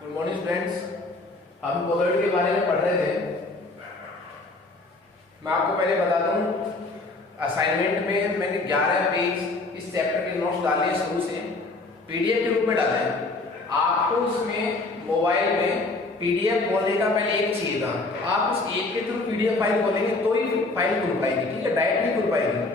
Good morning friends. हम colloid के बारे में पढ़ रहे थे। मैं आपको पहले बता दूं, असाइनमेंट में मैंने 11 पेज इस चैप्टर के नोट्स डाले हैं, शुरू से पीडीएफ के रूप में डाले हैं। आपको उसमें मोबाइल में पीडीएफ खोलने का पहले एक चाहिए था। आप उस एक के थ्रू पीडीएफ फाइल खोलेंगे तो ही फाइल खुल पाएगी, ठीक है, डायरेक्ट नहीं खुल पाएगी।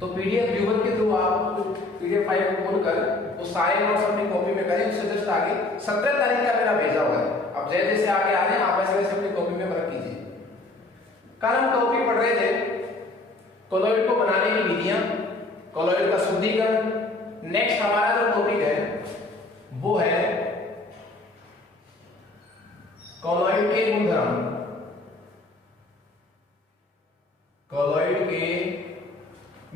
तो पीडीएफ व्यूअर के थ्रू आप पीडीएफ फाइल को खोलकर वो सारे नोट्स अपनी कॉपी में करें। उससे जस्ट आगे 17 तारीख का मेरा भेजा हुआ है। अब जैसे जैसे आगे आ रहे हैं आप वैसे वैसे अपनी कॉपी में रख कीजिए। कल हम टॉपिक पढ़ रहे थे कोलॉइड को बनाने की विधियां, कोलॉइड का शुद्धिकरण। नेक्स्ट हमारा जो टॉपिक है वो है कोलॉइड के गुणधर्म। कोलॉइड के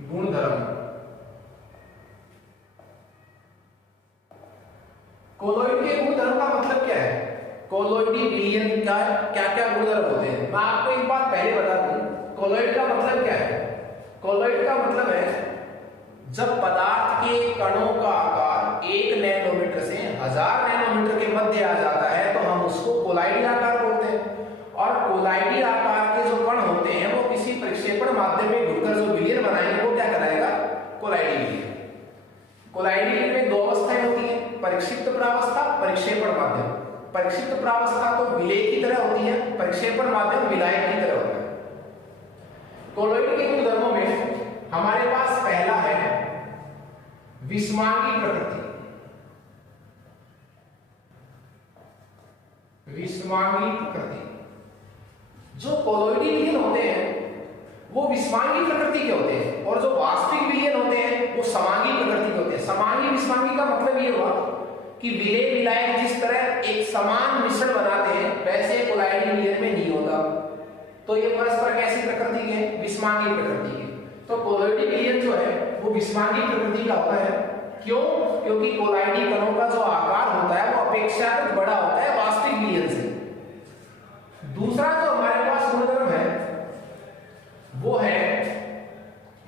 गुणधर्म। कोलॉइड के गुणधर्म का मतलब क्या है? कोलॉइडी विलयन का क्या क्या गुणधर्म होते हैं? मैं आपको एक बात पहले बता दूं, कोलॉइड का मतलब क्या है? कोलॉइड का मतलब है जब पदार्थ के कणों का आकार 1 नैनोमीटर से 1000 नैनोमीटर के मध्य आ जाता है तो हम उसको कोलॉइडी आकार बोलते हैं। और कोलॉइडी आकार के जो कण होते हैं वो किसी प्रक्षेपण माध्यम में घुसकर जो विलयन बनाएंगे वो क्या कराएगा? कोलॉइडी विलयन। कोलॉइडी विलयन में 2 अवस्थाएं होती हैं, परिक्षिप्त प्रावस्था, परिक्षेपण माध्यम। परिक्षिप्त प्रावस्था तो विलय की तरह होती है, परिक्षेपण माध्यम विलायक की तरह होता है। कोलॉइड के गुणधर्मों में हमारे पास पहला है विषमांगी प्रकृति। विषमांगी प्रकृति। जो कोलॉइडी विलयन होते हैं वो विषमांगी प्रकृति के होते हैं और जो वास्तविक विलयन होते हैं वो समांगी प्रकृति के होते हैं। समांगी विषमांगी का मतलब ये हुआ कि विलय विलायक जिस तरह एक समान मिश्रण बनाते हैं वैसे कोलॉइडी विलयन में नहीं होता। तो ये परस्पर कैसी प्रकृति के? विषमांगी प्रकृति के। तो कोलॉइडी विलयन जो है वो विषमांगी प्रकृति का होता है। क्यों? क्योंकि कोलॉइडी कणों का जो आकार होता है वो अपेक्षाकृत बड़ा होता है वास्तविक विलयन से। दूसरा जो हमारे पास गुणधर्म है वो है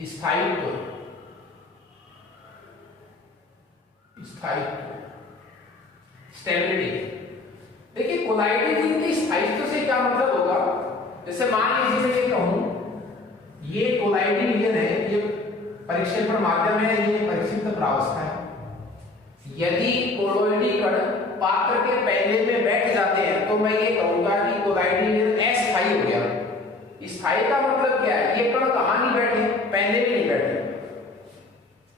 स्थायित्व। स्थायित्व, स्टेबिलिटी। देखिए कोलॉइडी विलयन के स्थायित्व से क्या मतलब होगा? जैसे मान लीजिए मैं ये कहूं ये कोलॉइडी विलयन है, ये परिक्षेपण माध्यम है, ये परिक्षिप्त प्रावस्था है। यदि कोलॉइडी कण पात्र के पहले में बैठ जाते हैं तो मैं ये कहूंगा कि कोलॉइडी विलयन अस्थायी हो गया। स्थायी का मतलब क्या है? ये कण कहां नहीं बैठे? पहले में नहीं बैठे।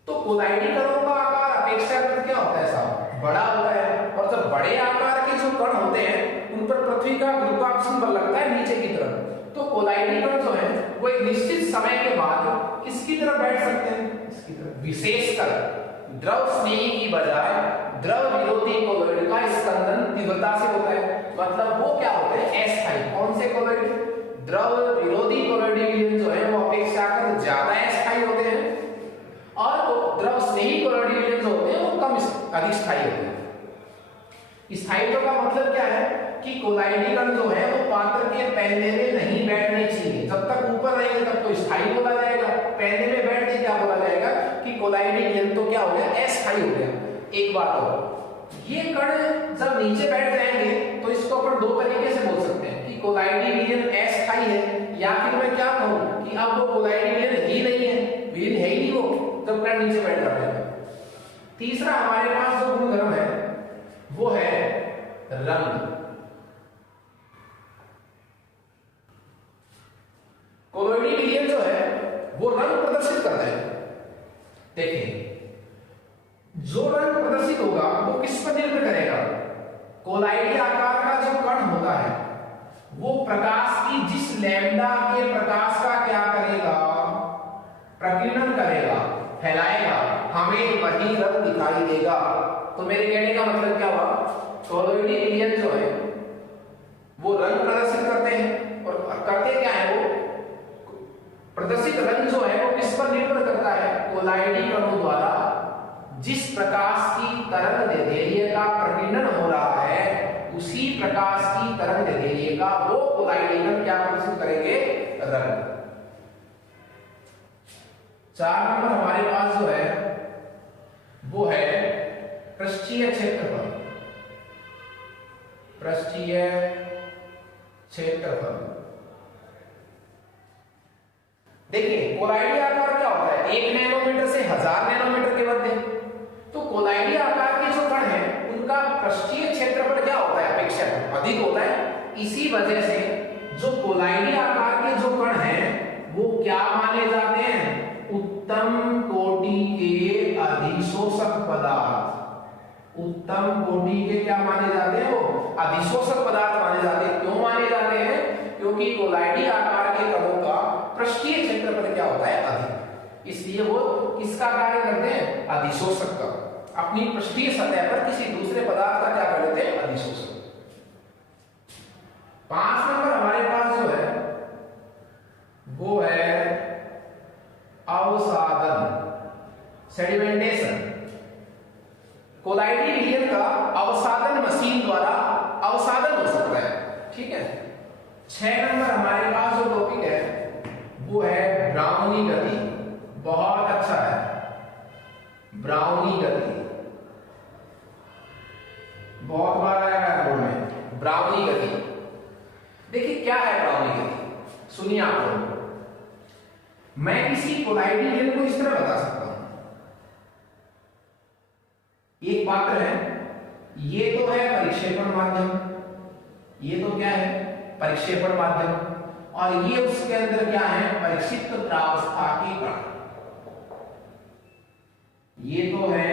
तो कोलॉइडी कणों का आकार अपेक्षाकृत क्या होता है साहब? बड़ा होता है। और जब बड़े आकार के जो कण होते हैं उन पर पृथ्वी का गुरुत्वाकर्षण बल लगता है नीचे की तरफ। तो कोलॉइडी कण जो है वो एक निश्चित समय के बाद किसकी तरफ बैठ सकते हैं? इसकी तरफ। विशेषकर द्रव स्नेही की बजाय द्रव विरोधी कोलॉइड का स्कंदन तीव्रता से होता है। मतलब वो क्या होते हैं? अस्थायी। कौन से कोलॉइड? द्रव विरोधी कोलॉइडी विलयन जो है वो अपेक्षाकृत ज्यादा अस्थायी होते हैं और तो द्रव स्नेही कोलॉइडी विलयन जो होते हैं वो कम अधिक स्थायी होते हैं। स्थायित्व का मतलब क्या है कि कोलॉइडी कण जो है वो पात्र के पहले में नहीं बैठने चाहिए। जब तक ऊपर रहेंगे तब तो स्थायी बोला जाएगा, पहले में बैठ के क्या बोला जाएगा कि कोलॉइडी विलयन तो क्या हो गया? अस्थायी हो गया। एक बात और, ये कण जब नीचे बैठ जाएंगे तो इसको अपन 2 तरीके से बोल सकते हैं कि कोलॉइडी विलयन अस्थायी है, या फिर मैं क्या कहूं कि अब वो कोलॉइडी विलयन ही नहीं है, विलयन है ही नहीं वो जब कण नीचे बैठ जाते हैं। तीसरा हमारे पास जो गुणधर्म है वो है रंग। कोलॉइडी विलयन जो है वो रंग प्रदर्शित करता है। देखिए जो रंग प्रदर्शित होगा वो किस पर निर्भर करेगा? कोलॉइडी आकार का जो कण होता है वो प्रकाश की जिस लैम्डा के प्रकाश का क्या करेगा? प्रकीर्णन करेगा, फैलाएगा, हमें वही रंग दिखाई देगा। तो मेरे कहने का मतलब क्या हुआ? कोलॉइडी विलयन जो है वो रंग प्रदर्शित करते हैं और करते क्या है? वो प्रदर्शित रंग जो है वो किस पर निर्भर करता है? कोलॉइडी कणों द्वारा जिस प्रकाश की तरंग दैर्ध्य का प्रकीर्णन हो रहा है उसी प्रकाश की तरंग दैर्ध्य का वो कोलॉइडी कण क्या प्रदर्शित करेंगे? रंग। 4 नंबर हमारे पास जो है वो है पृष्ठीय क्षेत्रफल। पृष्ठीय क्षेत्रफल। देखिए कोलाइडी आकार क्या होता है, 1 नैनोमीटर से 1000 नैनोमीटर के मध्य। तो कोलाइडी आकार के जो कण हैं उनका पृष्ठीय क्षेत्रफल क्या होता है, अपेक्षाकृत अधिक होता है। इसी वजह से जो कोलाइडी आकार के जो कण हैं वो क्या माने जाते हैं, उत्तम कोटि के अधिशोषक पदार्थ। उत्तम कोटि के क्या माने जाते हैं, वो अधिशोषक पदार्थ माने जाते हैं। क्यों माने जाते हैं, क्योंकि कोलाइडी आकार के कणों का पृष्ठीय क्षेत्रफल क्या होता है, अधिक, इसलिए वो किसका कार्य करते हैं, अधिशोषक का। अपनी पृष्ठीय सतह पर किसी दूसरे पदार्थ का क्या करते हैं, अधिशोषक। 5 नंबर हमारे पास जो है वो है अवसादन, सेडिमेंटेशन। कोलाइडी विलयन का अवसादन मशीन द्वारा अवसादन हो सकता है, ठीक है। 6 नंबर हमारे पास जो टॉपिक है वो है ब्राउनी गति। बहुत अच्छा है, ब्राउनी गति बहुत बार आया है बोर्ड में, ब्राउनी गति। देखिए क्या है ब्राउनी गति, सुनिए आप लोग। मैं किसी कोलाइडी विलयन को इस तरह बता सकता हूं, एक पात्र है, ये तो है परिक्षेपण माध्यम, ये तो क्या है, परिक्षेपण माध्यम, और ये उसके अंदर क्या है, परिक्षिप्त प्रावस्था के कण। ये तो है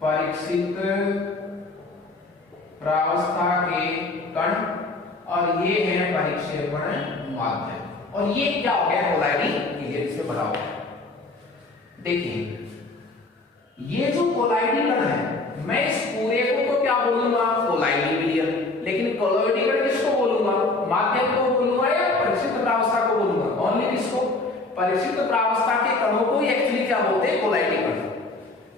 परीक्षित प्रावस्था के कण और ये है परिक्षेपण माध्यम। और ये क्या हो गया, कोलाइडी विलयन से बना हुआ। देखिए ये जो कोलाइडी कण है, मैं इस पूरे को तो क्या बोलूंगा, कोलाइडी विलयन, लेकिन कोलाइडी कण किसको बोलूंगा, माध्यम को बोलूंगा या परिक्षिप्त प्रावस्था को बोलूंगा, ओनली किसको, परिक्षिप्त प्रावस्था के कणों को एक्चुअली क्या बोलते हैं, कोलाइडी कण।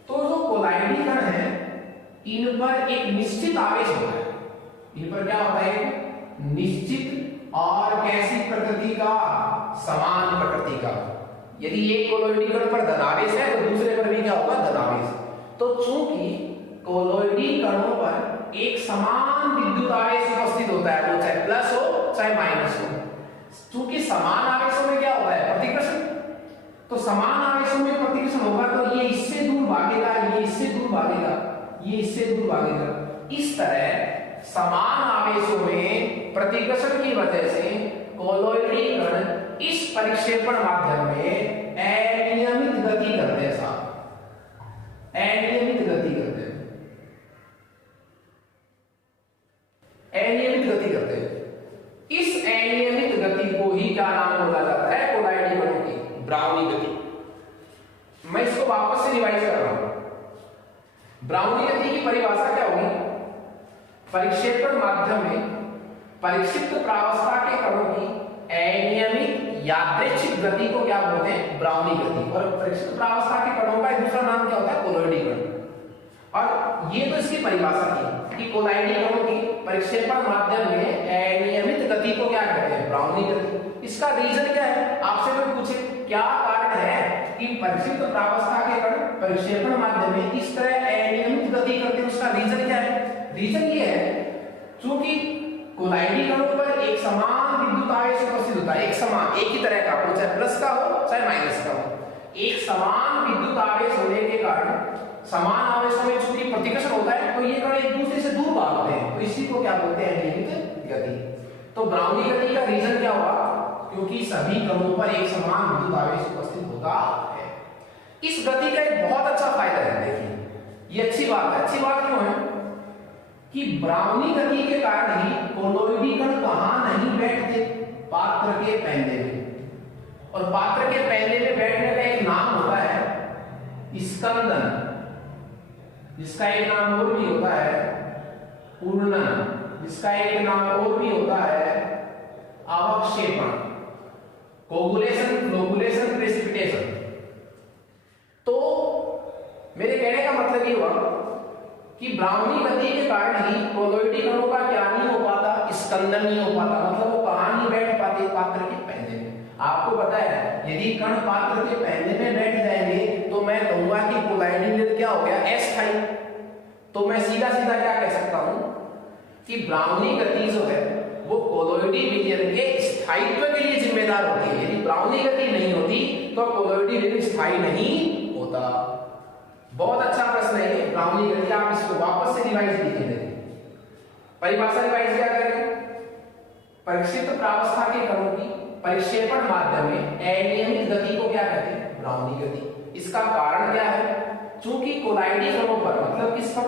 तो जो कोलाइडी कण है इन पर एक निश्चित आवेश होता है, इन पर क्या होता है, निश्चित और कैसी प्रकृति का, समान प्रकृति का। यदि एक कोलोइडी कण पर धनावेश है तो दूसरे पर भी क्या होगा, धनावेश। तो चूंकि कोलोइडी कणों पर एक समान विद्युत आवेश उपस्थित होता है, वो चाहे प्लस हो चाहे माइनस हो, चूंकि समान आवेशों में क्या होता है, प्रतिकर्षण। तो समान आवेशों में प्रतिकर्षण होगा तो ये इससे दूर भागेगा, ये इससे दूर भागेगा, ये इससे दूर भागेगा। इस तरह समान आवेशों में प्रतिकर्षण की वजह से कोलोइडी कण इस परिक्षेपण माध्यम में अनियमित गति करते हैं, साहब, अनियमित गति करते हैं, अनियमित गति करते हैं। इस अनियमित गति को ही क्या नाम बोला जाता है, कोलाइडी कणों की ब्राउनी गति। मैं इसको वापस से रिवाइज कर रहा हूं। ब्राउनी गति की परिभाषा क्या होगी, परिक्षेपण माध्यम में परिक्षिप्त प्रावस्था के कणों की अनियमित यादृच्छिक गति को क्या बोलते हैं, ब्राउनी गति। और परिक्षिप्त प्रावस्था के कणों का दूसरा नाम क्या होता है, कोलोइडी कण। और ये तो इसकी परिभाषा थी कि कोलाइडी कणों की परिक्षेपण माध्यम में अनियमित गति को क्या कहते हैं, ब्राउनी गति। इसका रीजन क्या है, आपसे कोई पूछे क्या कारण है कि परिक्षिप्त प्रावस्था के कण परिक्षेपण माध्यम में इस तरह अनियमित गति करते हैं, उसका रीजन क्या है। रीजन ये है क्योंकि कोलाइडी कणों पर एक समान विद्युत आवेश उपस्थित होता है, एक समान, एक ही तरह का, चाहे प्लस का हो चाहे माइनस का हो। एक समान विद्युत आवेश होने के कारण समान आवेशों में चूंकि प्रतिकर्षण होता है तो ये कण एक दूसरे से दूर भागते हैं, तो इसी को क्या बोलते हैं, अनियमित गति। तो ब्राउनी गति का रीजन क्या हुआ, क्योंकि सभी कणों पर एक समान विद्युत आवेश उपस्थित होता है। इस गति का एक बहुत अच्छा फायदा है, देखिए ये अच्छी बात है। अच्छी बात क्यों है कि ब्राउनी गति के कारण ही कोलोइडी कण कहां नहीं बैठते, पात्र के पैंधे में। और पात्र के पैंधे में बैठने का एक नाम होता है स्कंदन, जिसका एक नाम और भी होता है पूर्णन, जिसका एक नाम और भी होता है अवक्षेपण, कोगुलेशन, फ्लोगुलेशन, प्रेसिपिटेशन। तो मेरे कहने का मतलब ये हुआ कि ब्राउनी गति के कारण ही कोलोइडी कणों का क्या नहीं हो पाता, स्कंदन नहीं हो पाता। मतलब वो कहां नहीं बैठ पाते, पात्र के पैंधे में। आपको पता है यदि कण पात्र के पैंधे में बैठ जाएंगे तो मैं कहूंगा कि कोलाइडी विलयन क्या हो गया, अस्थायी। तो मैं सीधा सीधा क्या कह सकता हूं कि ब्राउनी गति जो है वो कोलोइडी विलयन के स्थायित्व के लिए जिम्मेदार होती है। यदि ब्राउनी गति नहीं होती तो कोलोइडी विलयन स्थायी नहीं होता। बहुत अच्छा प्रश्न है ये, ब्राउनी गति। आप इसको वापस से रिवाइज कीजिए। परिभाषा रिवाइज क्या करेंगे? परिक्षिप्त प्रावस्था के कणों की परिक्षेपण माध्यम में अनियमित गति को क्या कहते हैं? ब्राउनी गति। इसका कारण क्या है? चूंकि कोलाइडी कणों पर, मतलब किस पर?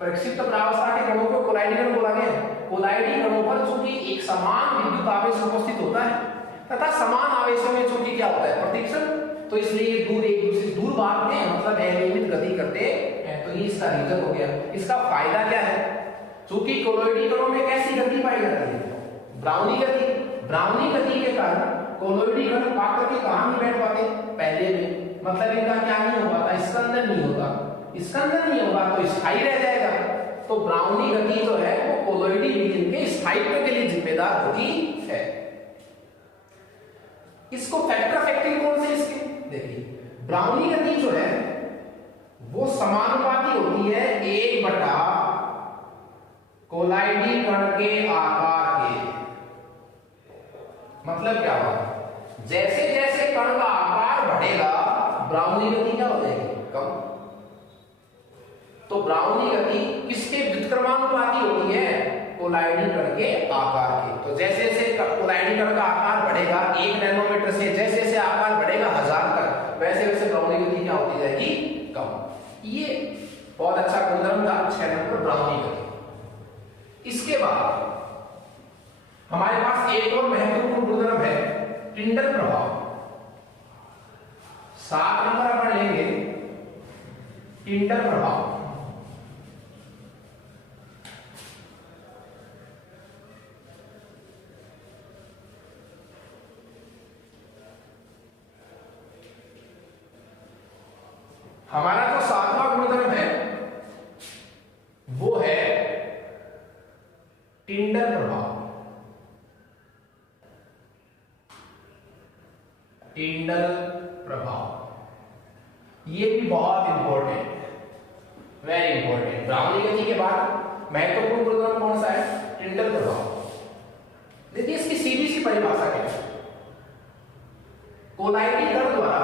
परिक्षिप्त प्रावस्था के कणों को कोलाइडी कण बोला गया है। कोलाइडी कणों पर चूंकि एक समान विद्युत आवेश उपस्थित होता है तथा समान आवेशों में चूंकि क्या होता है? प्रतिक्षण, तो इसलिए ये दूर एक दूसरे से दूर भागते हैं, मतलब अनियमित गति करते हैं। तो ये इसका रीजन हो गया। इसका फायदा क्या है? चूंकि कोलोइडी कणों में कैसी गति पाई जाती है? ब्राउनी गति। ब्राउनी गति के कारण कोलोइडी कण पाकर के कहां नहीं बैठ पाते? पहले में, मतलब इनका क्या नहीं हो पाता? स्कंदन नहीं होता। स्कंदन नहीं होगा तो स्थायी रह जाएगा। तो ब्राउनी गति जो है वो कोलोइडी विलयन के स्थायित्व के लिए जिम्मेदार होती है। इसको फैक्टर अफेक्टिंग कौन से इसके? देखिए, ब्राउनी गति जो है वो समानुपाती होती है 1/, कोलाइडी कण के आकार के। मतलब क्या होगा? जैसे जैसे कण का आकार बढ़ेगा ब्राउनी गति क्या हो जाएगी? कम। तो ब्राउनी गति किसके व्युत्क्रमानुपाती होती है? कोलाइडी कण के आकार के। तो जैसे जैसे कोलाइडी कण का आकार बढ़ेगा 1 नैनोमीटर से, जैसे जैसे आकार बढ़ेगा 1000 तक, वैसे वैसे ब्राउनी गति क्या होती जाएगी? कम। ये बहुत अच्छा गुणधर्म था 6 नंबर ब्राउनी गति। इसके बाद हमारे पास एक और महत्वपूर्ण गुणधर्म है, टिंडल प्रभाव। 7 नंबर अपन लेंगे टिंडल प्रभाव। हमारा जो 7वां गुणधर्म है वो है टिंडल प्रभाव। टिंडल प्रभाव ये भी बहुत इंपॉर्टेंट है, वेरी इंपॉर्टेंट। ब्राउनी गति के बाद महत्वपूर्ण गुणधर्म कौन सा है? टिंडल प्रभाव। देखिए इसकी सीधी सी परिभाषा क्या है? कोलाइडी कण द्वारा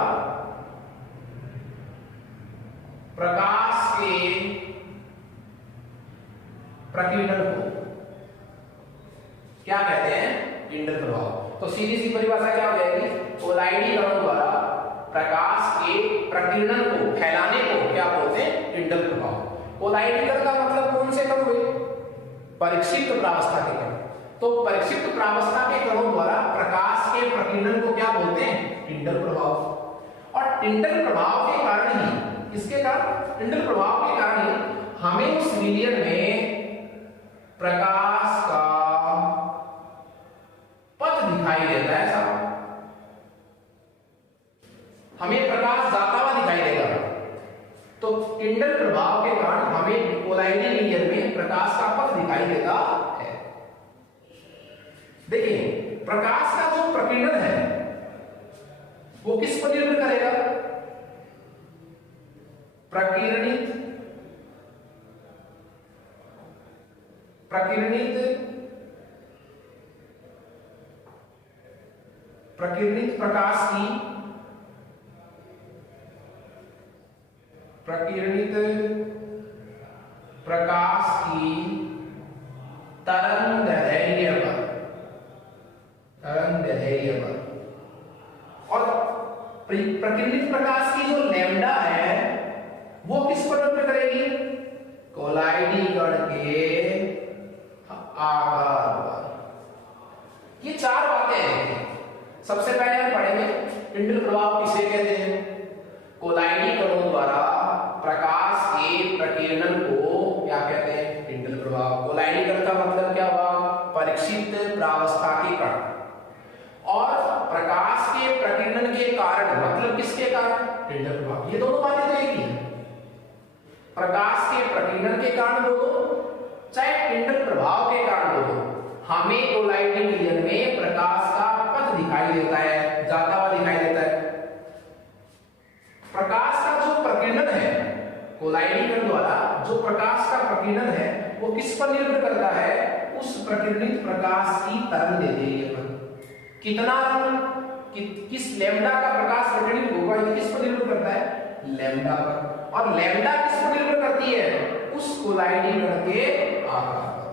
प्रकाश के प्रकीर्णन को क्या कहते हैं? टिंडल प्रभाव। तो सीधी सी परिभाषा क्या हो जाएगी? कोलाइडी कणों द्वारा प्रकाश के प्रकीर्णन को, फैलाने को क्या बोलते हैं? टिंडल प्रभाव। कोलाइडी कण का मतलब कौन से कण हुए? परिक्षिप्त प्रावस्था के कण। तो परिक्षिप्त प्रावस्था के कणों द्वारा प्रकाश के प्रकीर्णन को क्या बोलते हैं? टिंडल प्रभाव। और टिंडल प्रभाव के कारण ही, इसके कारण, टिंडल प्रभाव के कारण ही हमें उस विलयन में प्रकाश का पथ दिखाई देता है। साहब, हमें प्रकाश जाता हुआ दिखाई देगा। तो टिंडल प्रभाव के कारण हमें कोलाइडी विलयन में प्रकाश का पथ दिखाई देता है। देखिए, प्रकाश का जो प्रकीर्णन है वो किस पर निर्भर करेगा? प्रकीर्णित प्रकाश की, प्रकीर्णित प्रकाश की तरंगदैर्घ्य पर, और प्रकीर्णित प्रकाश की जो लैम्डा है वो किस पर निर्भर करेगी? कोलाइडी कण के आकार पर। ये 4 बातें हैं। सबसे पहले हम पढ़ेंगे टिंडल प्रभाव किसे कहते हैं? कोलाइडी कणों द्वारा प्रकाश के प्रकीर्णन को क्या कहते हैं? टिंडल प्रभाव। कोलाइडी कण का मतलब क्या हुआ? परिक्षिप्त प्रावस्था के कण। और प्रकाश के प्रकीर्णन के कारण मतलब किसके कारण? टिंडल प्रभाव। ये दोनों बातें तो एक ही है। प्रकाश के प्रकीर्णन के कारण बोलो चाहे टिंडल प्रभाव के कारण बोलो, हमें कोलाइडी विलयन में प्रकाश का पथ दिखाई देता है, जाता हुआ दिखाई देता है। प्रकाश का जो प्रकीर्णन है, कोलाइडी कण द्वारा जो प्रकाश का प्रकीर्णन है वो किस पर निर्भर करता है, उस प्रकीर्णित प्रकाश की तरंगदैर्ध्य पर। कितना किस लैम्डा का प्रकाश प्रकीर्णित होगा ये किस पर निर्भर करता है, लैम्डा पर। और लैम्डा किस पर निर्भर करती है, उस कोलाइडी कण के आकार पर।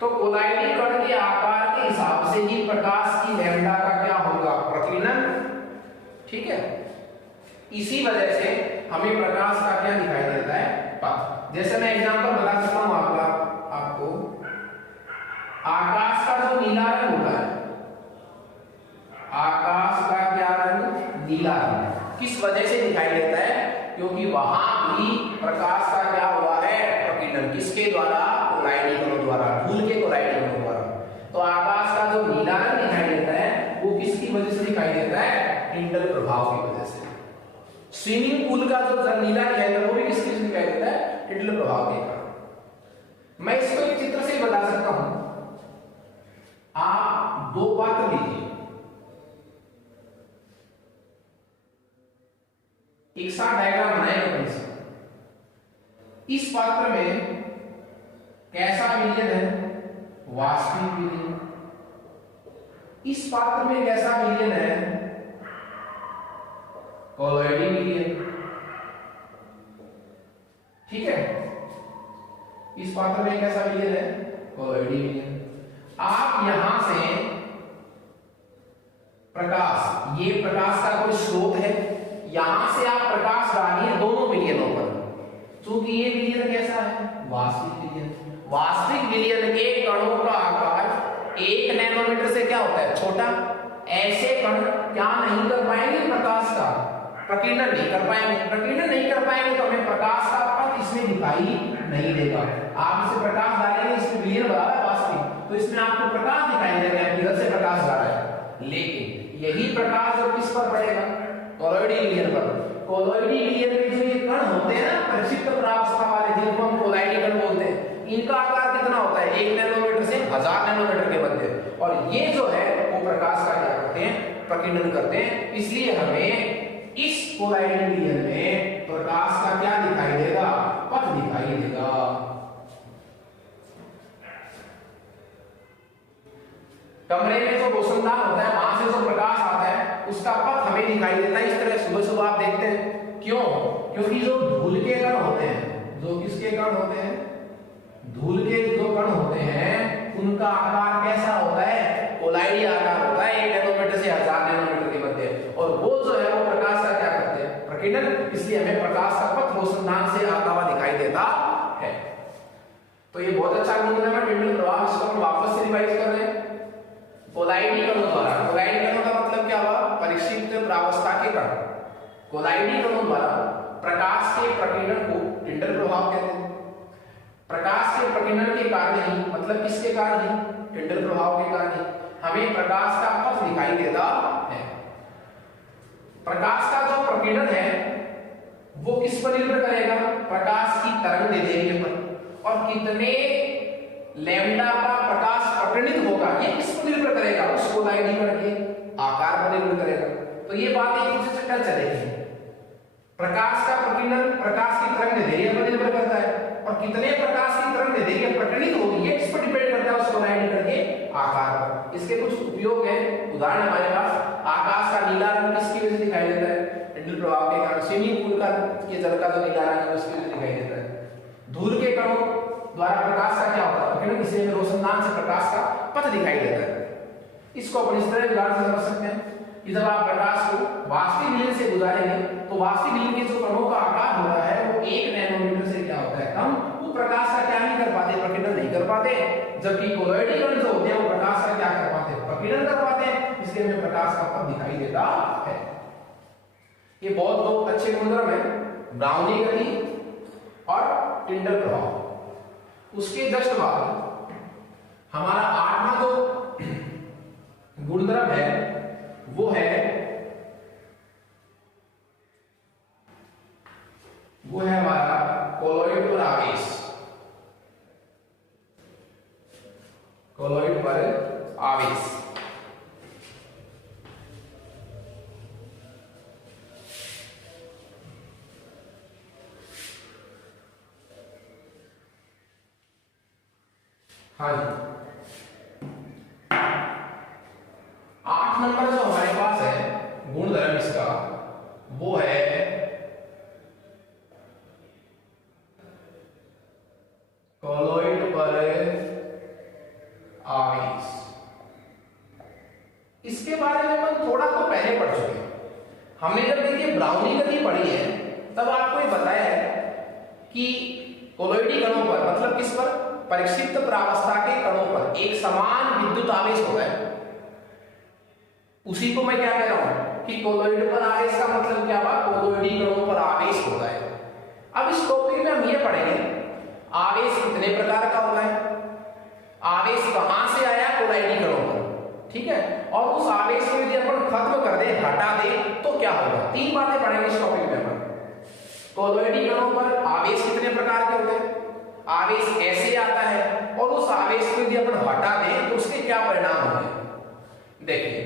तो कोलाइडी कण के आकार के हिसाब से ही प्रकाश की लैम्डा का क्या होगा, प्रकीर्णन। ठीक है, इसी वजह से हमें प्रकाश का क्या दिखाई देता है, पथ। जैसे मैं एग्जांपल बता सकता हूं आपको आकाश का जो नीला रंग होता है, आकाश का क्या रंग, नीला रंग। किस वजह से दिखाई देता है, क्योंकि वहां भी प्रकाश का क्या हुआ है, प्रकीर्णन। किसके द्वारा, कोलाइडी कणों द्वारा, धूल के कोलाइडी कणों द्वारा। तो आकाश का जो नीला रंग दिखाई देता है वो किसकी वजह से दिखाई देता है, टिंडल प्रभाव की वजह से। स्विमिंग पूल का जो नीला दिखाई देता है वो भी किसकी वजह से दिखाई देता है, टिंडल प्रभाव के कारण। मैं इसको एक चित्र से बता सकता हूं। आप दो पात्र लीजिए, एक साथ डायग्राम बनाएंगे। इस पात्र में कैसा विलयन है, वास्तविक विलयन। इस पात्र में कैसा विलयन है, कोलॉइडी विलयन। ठीक है, इस पात्र में कैसा विलयन है, कोलॉइडी विलयन। आप यहां से प्रकाश, ये प्रकाश का कोई स्रोत है, यहां से आप प्रकाश डालिए दोनों विलयनों पर। क्योंकि ये विलयन कैसा है, वास्तविक विलयन। वास्तविक विलयन के कणों का आकार 1 नैनोमीटर से क्या होता है, छोटा। ऐसे कण क्या नहीं कर पाएंगे, प्रकाश का प्रकीर्णन नहीं कर पाएंगे। प्रकीर्णन नहीं कर पाएंगे तो हमें प्रकाश का पथ इसमें दिखाई नहीं देगा। आप इसे प्रकाश डालेंगे, इसमें विलयन बड़ा है वास्तविक, तो इसमें आपको प्रकाश दिखाई देगा, इधर से प्रकाश जा रहा है। लेकिन यही प्रकाश जब किस पर पड़ेगा, कोलॉइडी विलयन पर। कोलॉइडी विलयन में जो ये कण होते हैं ना, प्रक्षिप्त प्रावस्था वाले, जिनको हम कोलाइडी कण बोलते हैं, इनका आकार कितना होता है, 1 नैनोमीटर से 1000 नैनोमीटर के मध्य। और ये जो है वो प्रकाश का क्या करते हैं, प्रकीर्णन करते हैं। इसलिए हमें इस कोलाइडी विलयन में प्रकाश का क्या दिखाई देगा, पथ दिखाई देगा। कमरे में जो रोशनदान होता है, वहां से जो प्रकाश आता है, उसका पथ हमें दिखाई देता है। इस तरह सुबह सुबह आप देखते हैं, क्यों, क्योंकि जो धूल के कण होते हैं, जो किसके कण होते हैं, धूल के जो कण होते हैं, उनका आकार कैसा होता है, कोलाइडी आकार होता है, 1 नैनोमीटर से 1000 नैनोमीटर के मध्य। और वो जो है वो प्रकाश का क्या करते हैं, प्रकीर्णन। इसलिए हमें प्रकाश का पथ रोशनदान से आता हुआ दिखाई देता है। तो ये बहुत अच्छा गुण है, टिंडल प्रभाव। इसको हम वापस से रिवाइज कर रहे हैं। कोलाइडी कणों द्वारा, कोलाइडी कणों का मतलब क्या हुआ, परिक्षिप्त प्रावस्था के कण। कोलाइडी कणों द्वारा प्रकाश के प्रकीर्णन को टिंडल प्रभाव कहते हैं। प्रकाश के प्रकीर्णन के कारण ही, मतलब किसके कारण ही, टिंडल प्रभाव के कारण ही हमें प्रकाश का पथ दिखाई देता है। प्रकाश का जो प्रकीर्णन है वो किस पर निर्भर करेगा, प्रकाश की तरंगदैर्ध्य पर। और कितने लैम्डा का प्रकाश प्रकीर्णित होगा ये किस पर निर्भर करेगा, उस कोलाइडी कण के आकार पर निर्भर करेगा। तो ये बात एक दूसरे से टच चलेगी। प्रकाश का प्रकीर्णन प्रकाश की तरंगदैर्ध्य पर निर्भर करता है, और कितने प्रकाश की तरंगदैर्ध्य प्रकीर्णित होगी ये किस पर डिपेंड करता है, उस कोलाइडी कण के आकार पर। इसके कुछ उपयोग है, उदाहरण हमारे पास, आकाश का नीला रंग किसकी वजह से दिखाई देता है, टिंडल प्रभाव के कारण। स्विमिंग पूल का के जल का जो नीला रंग है उसकी वजह से दिखाई देता है। धूल के कणों द्वारा प्रकाश का क्या होता है, प्रकीर्णन। इसे में रोशनदान से प्रकाश का पथ दिखाई देता है। इसको अपन इस तरह उदाहरण से समझ सकते हैं कि जब आप प्रकाश को वास्तविक विलयन से गुजारेंगे तो वास्तविक विलयन के जो कणों का आकार होता है वो 1 नैनोमीटर से क्या होता है, कम। वो प्रकाश का क्या नहीं कर पाते, प्रकीर्णन नहीं कर पाते। जबकि कोलॉइडी कण जो होते हैं वो प्रकाश का क्या कर पाते हैं, प्रकीर्णन कर पाते हैं। इसलिए हमें प्रकाश का पथ दिखाई देता है। ये बहुत दो अच्छे गुणधर्म है, ब्राउनी गति और टिंडल प्रभाव। उसके जस्ट बाद हमारा 8वां जो गुणधर्म है वो है हमारा कोलॉइड पर आवेश। कोलॉइड पर आवेश हाँ जी, 8 नंबर जो हमारे पास है गुणधर्म इसका वो है कोलॉइड पर आवेश। इसके बारे में हम थोड़ा तो पहले पढ़ चुके हैं। हमने जब देखिए ब्राउनी गति पढ़ी है तब आपको ये बताया है कि कोलॉइडी कणों पर मतलब किस पर, परिक्षिप्त प्रावस्था के कणों पर एक समान विद्युत आवेश होता है। उसी को मैं क्या कह रहा हूं कि कोलॉइड पर आवेश का मतलब क्या हुआ, कोलॉइडी कणों पर आवेश होता है। अब इस टॉपिक में हम ये पढ़ेंगे आवेश कितने प्रकार का होता है, आवेश कहां से आया, कोलॉइडी कणों पर, ठीक है, और उस आवेश को यदि अपन खत्म कर दे, हटा दे तो क्या होगा। 3 बातें पढ़ेंगे इस टॉपिक में अपन। कोलॉइडी कणों पर आवेश कितने प्रकार के होते हैं, आवेश कैसे आता है, और उस आवेश को यदि अपन हटा दें तो उसके क्या परिणाम होंगे। देखिए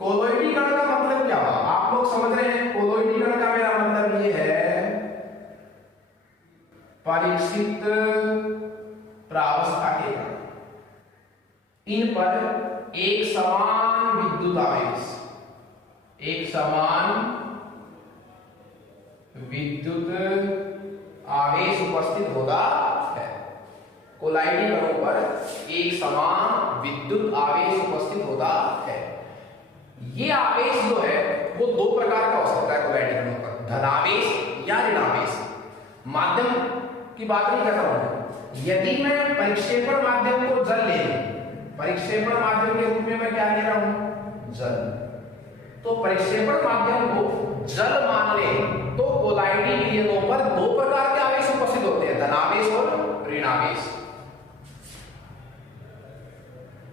कोलॉइडी कण का मतलब क्या हुआ, आप लोग समझ रहे हैं। कोलॉइडी कण का मेरा मतलब ये है परीक्षित प्रावस्था के कण, इन पर एक समान विद्युत आवेश, एक समान विद्युत आवेश उपस्थित होता है। कोलॉइडी कणों पर एक समान विद्युत आवेश उपस्थित होता है। ये आवेश जो है वो 2 प्रकार का हो सकता है कोलॉइडी कणों पर, धनावेश या ऋणावेश। माध्यम की बात नहीं कर रहा हूं। यदि मैं परिक्षेपण माध्यम को जल ले लूं, परिक्षेपण माध्यम के रूप में मैं क्या ले रहा हूं, जल, तो परिक्षेपण माध्यम को जल मान ले तो कोलॉइडी विलयनों पर 2 प्रकार के आवेश उपस्थित होते हैं, धनावेश और ऋणावेश।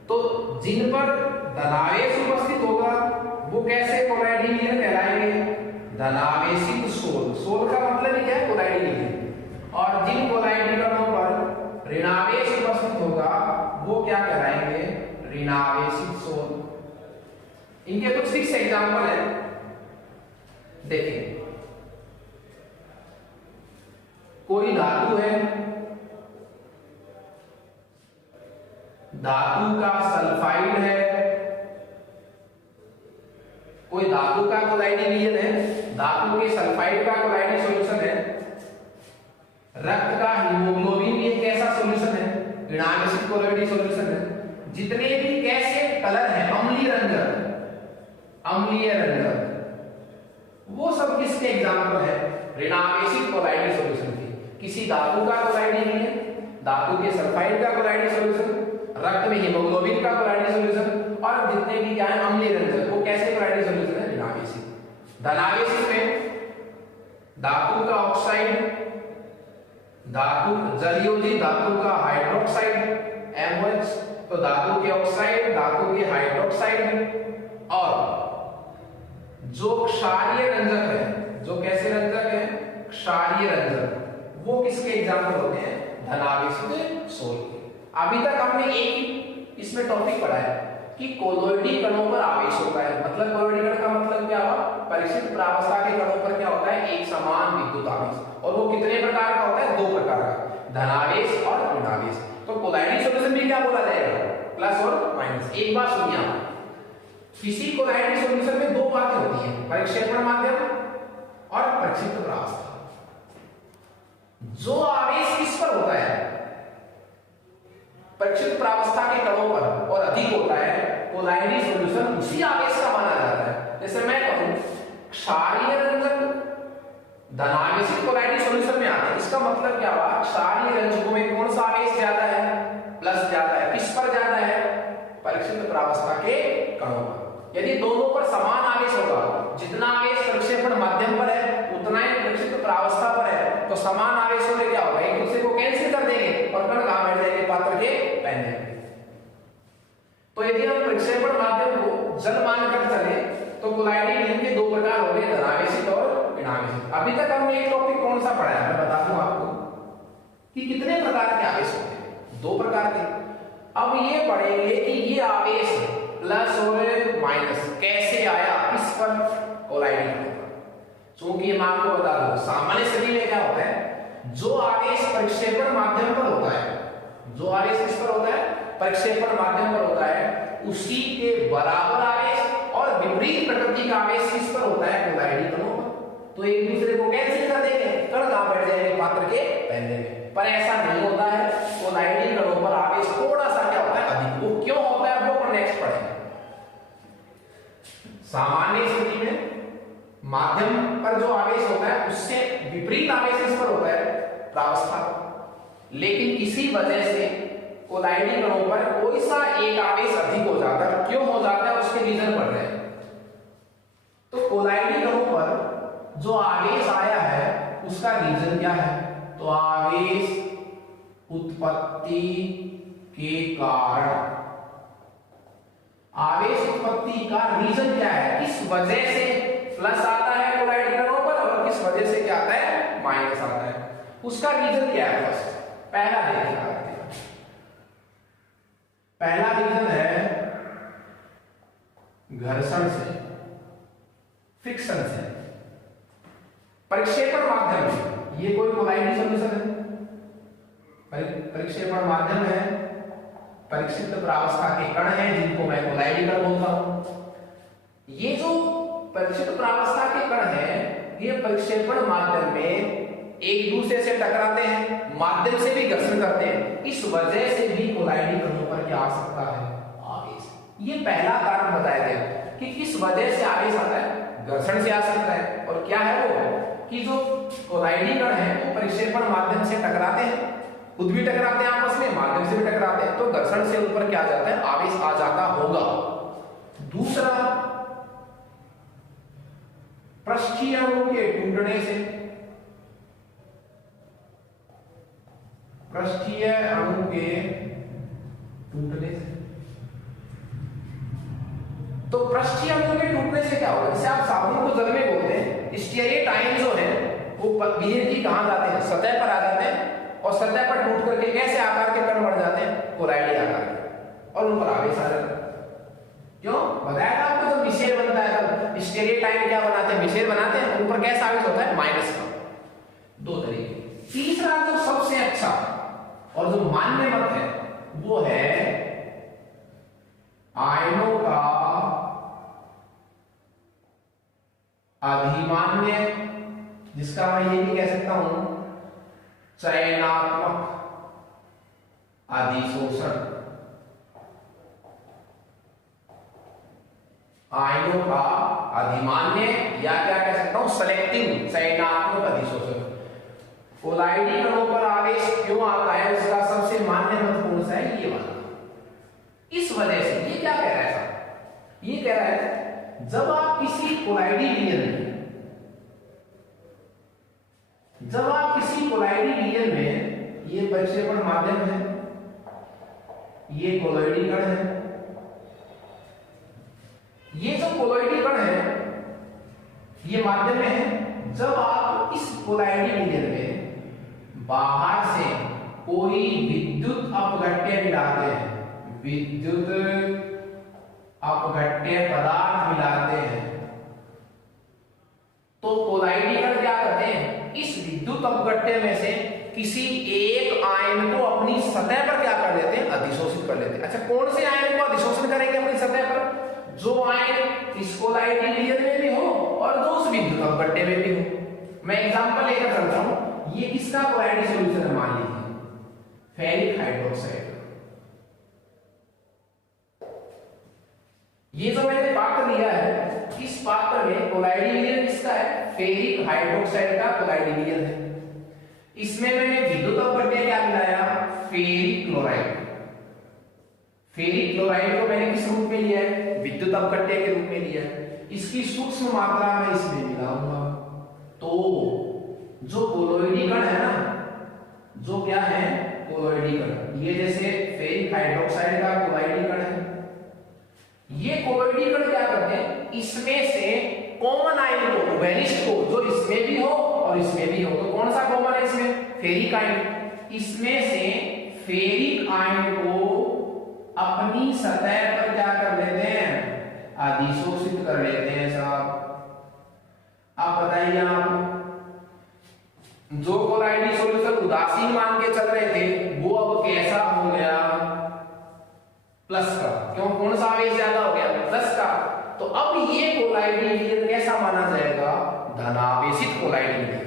तो जिन पर धनावेश उपस्थित होगा वो कैसे कोलॉइडी विलयन कहलाएंगे, धनावेशित सोल। सोल का मतलब ही क्या है, कोलॉइडी विलयन। और जिन कोलॉइडी कणों पर ऋणावेश उपस्थित होगा वो क्या कहलाएंगे, ऋणावेशित सोल। इनके कुछ 6 एग्जांपल है, देखिए। कोई धातु है, धातु का सल्फाइड है, कोई धातु का कोलॉइडी विलयन है, धातु के सल्फाइड का कोलॉइडी सॉल्यूशन है, रक्त का हीमोग्लोबिन भी एक ऐसा सॉल्यूशन है, ऋणावेशित कोलॉइडी सॉल्यूशन है। जितने भी कैसे कलर है, अम्लीय रंजक, अम्लीय रंजक, वो सब किसके एग्जांपल है, ऋणावेशित कोलॉइडी सॉल्यूशन के। किसी धातु का कोलॉइडी विलयन, धातु के सल्फाइड का कोलॉइडी सॉल्यूशन, रक्त में हीमोग्लोबिन का कोलॉइडी सॉल्यूशन, और जितने भी क्या है अम्लीय रंजक, वो कैसे कोलॉइडी सॉल्यूशन है, ऋणावेशित। धनावेशित में धातु का ऑक्साइड, धातु जलयोजित धातु का हाइड्रोक्साइड MOH, तो धातु के ऑक्साइड, धातु के हाइड्रोक्साइड, और जो क्षारीय रंजक है, जो कैसे रंजक है, क्षारीय रंजक, वो किसके एग्जांपल होते हैं, धनावेशित सोल के। अभी तक हमने एक ही इसमें टॉपिक पढ़ा है कि कोलॉइडी कणों पर आवेश होता है। मतलब कोलॉइडी कण का मतलब क्या हुआ, परिक्षिप्त प्रावस्था के कणों पर क्या होता है, एक समान विद्युत आवेश। और वो कितने प्रकार का होता है, 2 प्रकार का, धनावेश और ऋणावेश। तो कोलॉइडी सॉल्यूशन भी क्या बोला जाएगा, प्लस और माइनस। एक बात सुनिए आप, किसी कोलॉइडी सॉल्यूशन में 2 बातें होती हैं, परिक्षेपण माध्यम और परिक्षिप्त प्रावस्था। जो आवेश किस पर होता है, परिक्षिप्त प्रावस्था के कणों पर और अधिक होता है, कोलॉइडी सॉल्यूशन उसी आवेश का माना जाता है। जैसे मैं कहूं क्षारीय रंजक धनावेशित कोलॉइडी सॉल्यूशन में आते हैं, इसका मतलब क्या हुआ, क्षारीय रंजकों में कौन सा आवेश ज्यादा है, प्लस ज्यादा है। किस पर ज्यादा है, परिक्षिप्त प्रावस्था के कणों पर। यदि दोनों पर समान आवेश होगा, जितना आवेश प्रक्षेपण माध्यम पर है उतना ही परिक्षिप्त प्रावस्था पर है, तो समान आवेश होने क्या होगा, एक दूसरे को कैंसिल कर देंगे और कण कहां बैठ जाएंगे, पात्र के पहले। तो यदि हम प्रक्षेपण माध्यम को जल मानकर चले तो कोलॉइडी विलयन के 2 प्रकार हो गए, धनावेशित और ऋणावेशित। अभी तक हमने एक टॉपिक कौन सा पढ़ा है, मैं बता दूं आपको कि कितने प्रकार के आवेश होते हैं, 2 प्रकार के। अब ये पढ़ेंगे कि ये आवेश प्लस और माइनस कैसे आया, किस पर, कोलॉइडी पर। चूंकि मैं आपको बता दूं सामान्य स्थिति में क्या होता है, जो आवेश प्रक्षेपण माध्यम पर होता जो आवेश किस पर होता है, परिक्षेपण माध्यम पर होता है, उसी के बराबर आवेश और विपरीत प्रकृति का आवेश किस पर होता है, कोलाइडी कणों पर। तो एक दूसरे को कैंसिल कर देंगे, कण कहां बैठ जाएंगे, पात्र के पहले में। पर ऐसा नहीं होता है, कोलाइडी कणों पर आवेश थोड़ा सा क्या होता है, अधिक। वो क्यों होता है, वो अपन नेक्स्ट पढ़ेंगे। सामान्य स्थिति में माध्यम पर जो आवेश होता है उससे विपरीत आवेश इस पर होता है, प्रावस्था। लेकिन किसी वजह से कोलाइडी कणों पर कोई सा एक आवेश अधिक हो जाता है। क्यों हो जाता है, उसके रीजन पढ़ रहे हैं। तो कोलाइडी कणों पर जो आवेश आया है उसका रीजन क्या है, तो आवेश उत्पत्ति के कारण। आवेश उत्पत्ति का रीजन क्या है, किस वजह से प्लस आता है कोलाइडी कणों पर और किस वजह से क्या आता है, माइनस आता है। उसका रीजन क्या है, फर्स्ट पहला देखिए। पहला रीजन है घर्षण से, फ्रिक्शन से। परिक्षेपण माध्यम में, ये कोई कोलाइडी सॉल्यूशन है, परिक्षेपण माध्यम है, परिक्षिप्त प्रावस्था के कण हैं जिनको मैं कोलाइडी कण बोलता हूं। ये जो परिक्षिप्त प्रावस्था के कण हैं, ये परिक्षेपण माध्यम में एक दूसरे से टकराते हैं, माध्यम से भी घर्षण करते हैं। इस वजह से भी कोलाइडी कणों पर क्या आ सकता है, आवेश। ये पहला कारण बताया गया कि किस वजह से आवेश आता है, घर्षण से आ सकता है। और क्या है वो, कि जो कोलाइडी कण है वो परिक्षेपण माध्यम से टकराते हैं, खुद भी टकराते हैं आपस में, माध्यम से भी टकराते हैं, तो घर्षण से ऊपर क्या आ जाता है, आवेश आ जाता होगा। दूसरा, पृष्ठीय अणु के टूटने से, पृष्ठीय अणु के टूटने से। तो पृष्ठीय अणु के टूटने से क्या होगा, जैसे आप साबुन को जल में बोलते हैं, स्टीयरेट आयन जो है वो बिहेव की कहां जाते हैं, सतह पर आ जाते हैं, और सतह पर टूट करके कैसे आकार के कण बढ़ जाते हैं, कोलाइडी आकार के, और उन पर आवेश आ जाता है। क्यों बताया था आपको, जब मिशेल बनता है तब स्टीयरेट आयन क्या बनाते हैं, मिशेल बनाते हैं, उन पर कैसा आवेश होता है, माइनस का। दो तरीके। तीसरा जो सबसे अच्छा और जो मान्य मत है वो है आयनों का अधिमान्य, जिसका मैं ये भी कह सकता हूं चयनात्मक अधिशोषण। आयनों का अधिमान्य या क्या कह सकता हूं, सेलेक्टिव चयनात्मक अधिशोषण। कोलाइडी कणों पर आवेश क्यों आता है, उसका सबसे मान्य मत कौन सा है, ये वाला। इस वजह से ये क्या कह रहा है साहब, ये कह रहा है जब आप किसी कोलाइडी रीजन में, जब आप किसी कोलाइडी रीजन में, ये परिक्षेपण माध्यम है, ये कोलाइडी कण है, ये जो कोलाइडी कण है ये माध्यम में है। जब आप इस कोलाइडी रीजन में बाहर से कोई विद्युत अपघट्य मिलाते हैं, विद्युत अपघट्य पदार्थ मिलाते हैं, तो कोलाइडी कण क्या करते हैं, इस विद्युत अपघट्य में से किसी एक आयन को अपनी सतह पर क्या कर देते हैं, अधिशोषित कर लेते हैं। अच्छा, कौन से आयन को अधिशोषित करेंगे अपनी सतह पर, जो आयन इस कोलाइडी रीजन में भी हो और जो उस विद्युत अपघट्य में भी हो। मैं एग्जांपल लेकर चलता हूं, ये किसका कोलाइडी सॉल्यूशन है, मान लीजिए फेरिक हाइड्रोक्साइड। ये जो मैंने पात्र लिया है, इस पात्र में कोलाइडी रीजन किसका है, फेरिक हाइड्रोक्साइड का कोलाइडी रीजन है। इसमें मैंने विद्युत अपघट्य क्या मिलाया, फेरिक क्लोराइड। फेरिक क्लोराइड को मैंने किस रूप में लिया है, विद्युत अपघट्य के रूप में लिया है। इसकी सूक्ष्म मात्रा में इसमें मिलाऊंगा, तो जो कोलोइडी कण है ना, जो क्या है कोलोइडी कण, ये जैसे फेरिक हाइड्रोक्साइड का कोलाइडी कण है, ये कोलोइडी कण क्या करते हैं, इसमें से कॉमन आयन को, उभयनिष्ठ को, जो इसमें भी हो और इसमें भी हो, तो कौन सा कॉमन है इसमें, फेरिक आयन, इसमें से फेरिक आयन को अपनी सतह पर क्या कर लेते हैं, अधिशोषित कर लेते हैं साहब। आप बताइए, आप जो कोलाइडी सॉल्यूशन उदासीन मान के चल रहे थे वो अब कैसा हो गया, प्लस का। क्यों, कौन सा आवेश ज्यादा हो गया, प्लस का। तो अब ये कोलाइडी मीडियन कैसा माना जाएगा, धनावेशित कोलाइडी मीडियन।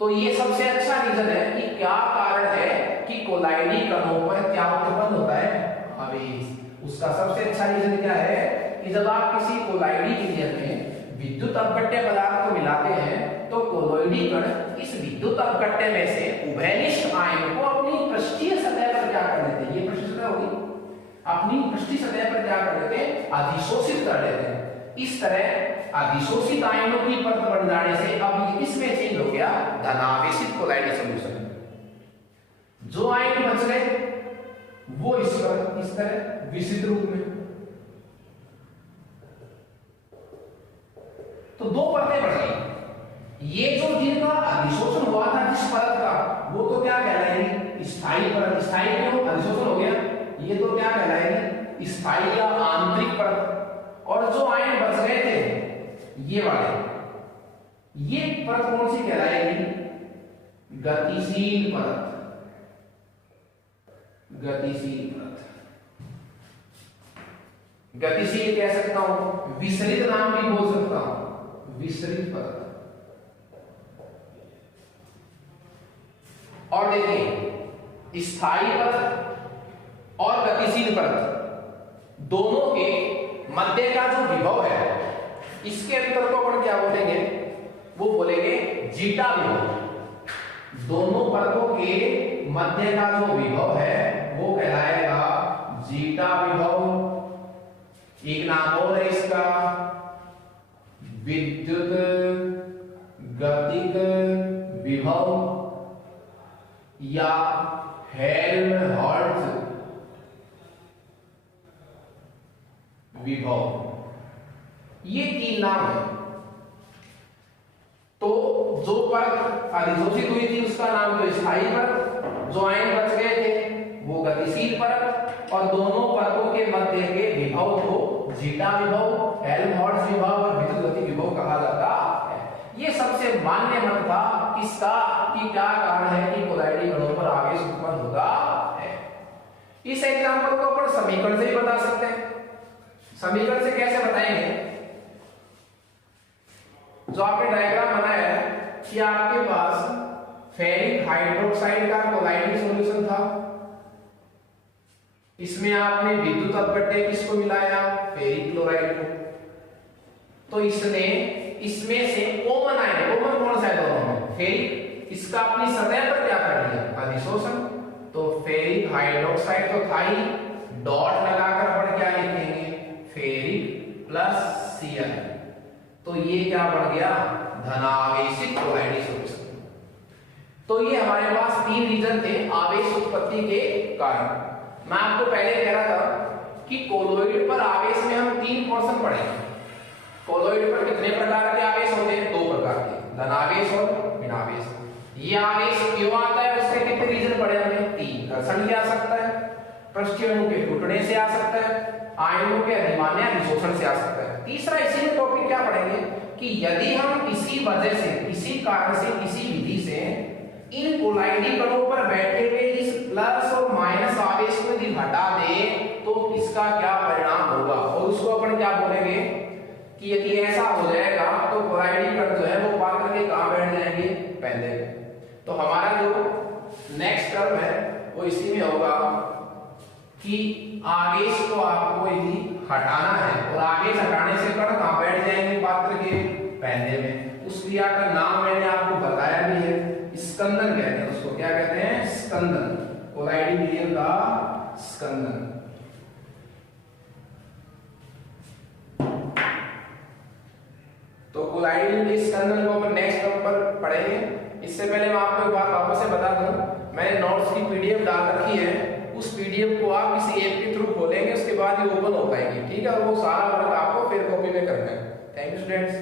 तो ये सबसे अच्छा रीजन है कि क्या कारण है कि कोलाइडी कणों पर क्या उत्पन्न होता है, आवेश। उसका सबसे अच्छा रीजन क्या है कि जब आप किसी कोलाइडी मीडियन में विद्युत अपघट्य पदार्थ को मिलाते हैं तो कोलोइडी कण इस विद्युत अपघट्य में से उभयनिष्ठ आयन को अपनी पृष्ठीय सतह पर क्या कर लेते हैं, ये पृष्ठ सतह होगी, अपनी पृष्ठीय सतह पर क्या कर लेते हैं, अधिशोषित कर लेते हैं। इस तरह अधिशोषित आयनों की परत बन जाने से अब ये किसमें चेंज हो गया, धनावेशित कोलाइडी सॉल्यूशन। जो आयन बच गए वो इस पर इस तरह विशिष्ट रूप में। तो दो परतें बढ़ गई। ये जो जिनका अधिशोषण हुआ था जिस परत का, वो तो क्या कहलाएगी, स्थायी परत। स्थायी क्यों, अधिशोषण हो गया। ये तो क्या कहलाएगी, स्थायी या आंतरिक परत। और जो आयन बच गए थे ये वाले, ये परत कौन सी कहलाएगी, गतिशील परत। गतिशील परत, गतिशील कह सकता हूं, विसरित नाम भी बोल सकता हूं, विसरित परत। और देखिए स्थायी परत और गतिशील परत दोनों के मध्य का जो विभव है, इसके अंतर को अपन क्या बोलेंगे, वो बोलेंगे जीटा विभव। दोनों परतों के मध्य का जो विभव है वो कहलाएगा जीटा विभव। एक नाम और है इसका विद्युत गतिक विभव या हेल्महोल्ट्ज विभव, ये तीन नाम है। तो जो परत अधिशोषित हुई थी उसका नाम तो स्थायी परत, जो आयन बच गए थे वो गतिशील परत, और दोनों परतों के मध्य के विभव को जीटा विभव, हेल्महोल्ट्ज विभव और विद्युत गति विभव कहा जाता है। ये सबसे मान्य मत था किसका, कि क्या कारण है कि कोलाइडी कणों पर आवेश उत्पन्न होता है। इस एग्जांपल को अपन समीकरण से ही बता सकते हैं। समीकरण से कैसे बताएंगे, जो आपने डायग्राम बनाया है कि आपके पास फेरिक हाइड्रोक्साइड का कोलाइडी सॉल्यूशन था, इसमें आपने विद्युत अपघट्य किसको मिलाया, फेरिक क्लोराइड को। तो इसने इसमें से कॉमन आयन, कॉमन कौन सा है दोनों में, फेरिक, इसका अपनी सतह पर क्या कर दिया, अधिशोषण। तो फेरिक हाइड्रोक्साइड तो था ही, डॉट लगाकर अपन क्या लिखेंगे, फेरिक प्लस Cl। तो ये क्या बन गया, धनावेशित कोलाइडी सॉल्यूशन। तो ये हमारे पास तीन रीजन थे आवेश उत्पत्ति के कारण। मैं आपको पहले कह रहा था कि कोलोइड पर आवेश में हम तीन पोर्शन पढ़ेंगे। कोलोइड पर कितने प्रकार के आवेश होते हैं, दो प्रकार के, धनावेश और ऋणावेश। ये आवेश क्यों आता है, उसके कितने रीजन पढ़े हमने, तीन। घर्षण से आ सकता है, पृष्ठीय अणु के टूटने से आ सकता है, आयनों के अधिमान्य अधिशोषण से आ सकता है। तीसरा इसी में टॉपिक क्या पढ़ेंगे कि यदि हम किसी वजह से, किसी कारण से, किसी विधि से इन कोलाइडी कणों पर बैठे हुए इस प्लस और माइनस आवेश को यदि हटा दें तो इसका क्या परिणाम होगा, और उसको अपन क्या बोलेंगे कि यदि ऐसा हो जाएगा तो कोलाइडी कण जो है वो पात्र के कहां बैठ जाएंगे, पहले। तो हमारा जो नेक्स्ट टर्म है वो इसी में होगा कि आवेश को आपको यदि हटाना है, और आवेश हटाने से कण कहां बैठ जाएंगे, पात्र के पहले में। उस क्रिया का नाम मैंने आपको बताया भी है, स्कंदन कहते हैं उसको। क्या कहते हैं, स्कंदन। कोलाइडी मीडियम का स्कंदन। तो कोलाइडी स्कंदन को अपन नेक्स्ट टर्म पर पढ़ेंगे। इससे पहले मैं आपको एक बात वापस से बता दूं, मैंने नोट्स की पीडीएफ डाल रखी है, उस पीडीएफ को आप किसी ऐप के थ्रू खोलेंगे, उसके बाद ये ओपन हो पाएगी, ठीक है। और वो सारा वर्क आपको फिर कॉपी में करना है। Thank you students.